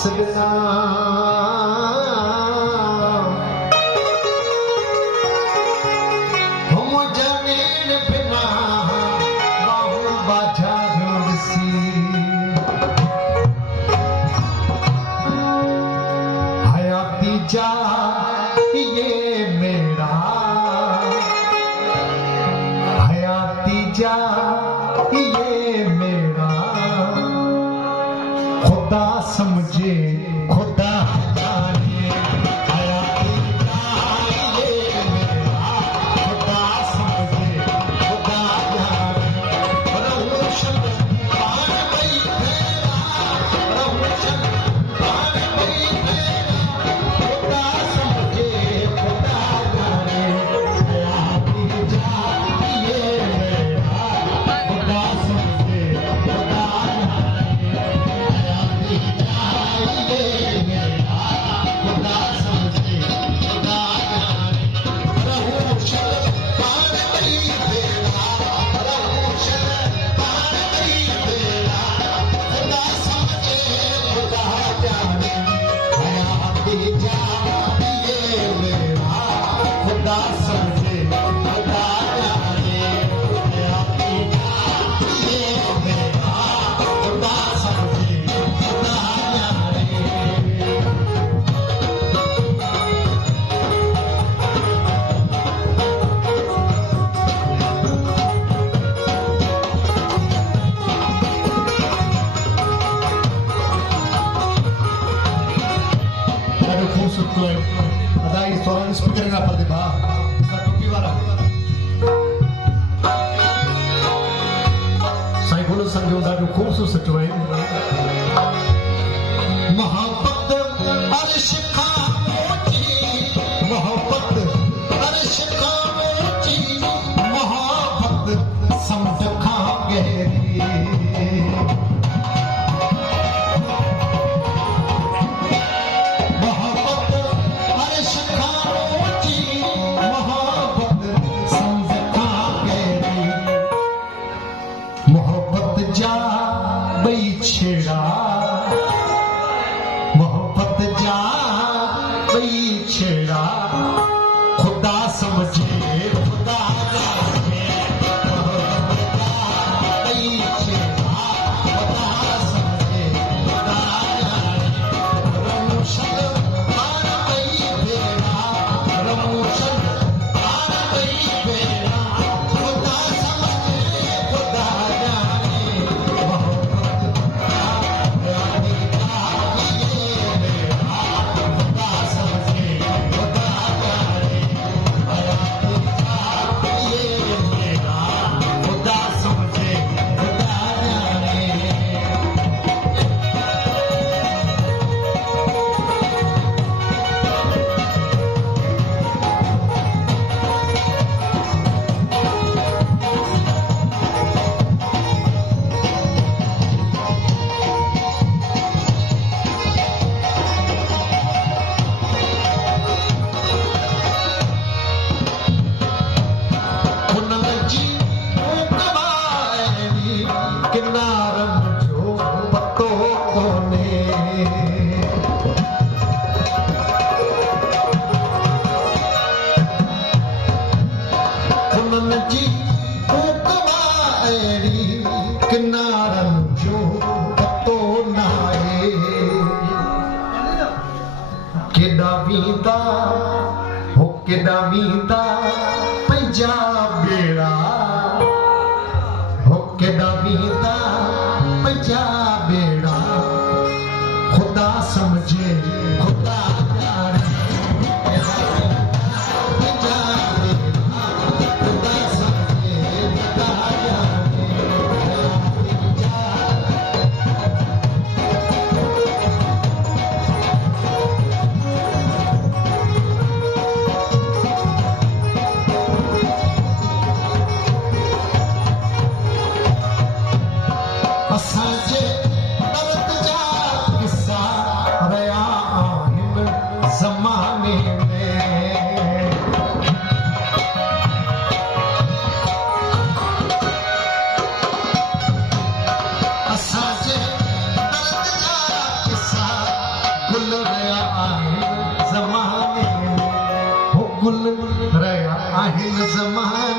सजना हम जमीन बिना बाहु बाजा जोड़सी हयाती जा ये मेरा हयाती जा ये मेरा खुदा समझे खुदा जाने हयाती जा ये मेरा खुदा समझे खुदा जाने रोशन पान बई तेरा रोशन पान बई तेरा खुदा समझे खुदा जाने हयाती जा ये मेरा खुदा समझे खुदा जाने हयाती जा ये मेरा खुदा समझे खुदा जाने रोशन पान बई तेरा रोशन पान बई तेरा खुदा समझे खुदा जाने हयाती जा ये मेरा खुदा समझे खुदा जाने हयाती जा ये मेरा खुदा समझे खुदा जाने Ero consulto dai sono speaker na parte ba sa topi wala sai bolo sanjo da do consulto setwai mohabbat arsh khamochi mohabbat arsh khamochi mohabbat samd kha gehri मोहब्बत अर्श खामोची मोहब्बत समझ खा गहरी मोहब्बत जा बई छेड़ा मोहब्बत जा बई छेड़ा खुदा समझे खुदा जाने मोहब्बत जा बई छेड़ा खुदा समझे खुदा जाने रोशन पान बई तेरा रोशन पान बई तेरा खुदा समझे खुदा जाने मोहब्बत हयाती जा ये मेरा खुदा समझे खुदा जाने हयाती जा ये मेरा खुदा समझे खुदा जाने हुनजी कबायनी किनारन जो पतो कोने हुनजी कबायनी किनारन जो पतो नाए केॾा वींदा हो केॾा वींदा पंहिंजा बेड़ा हो केॾा वींदा पंहिंजा बेड़ा खुदा समझे खुदा जाने पंहिंजा बेड़ा खुदा समझे खुदा जाने गुल रया आहिन ज़माने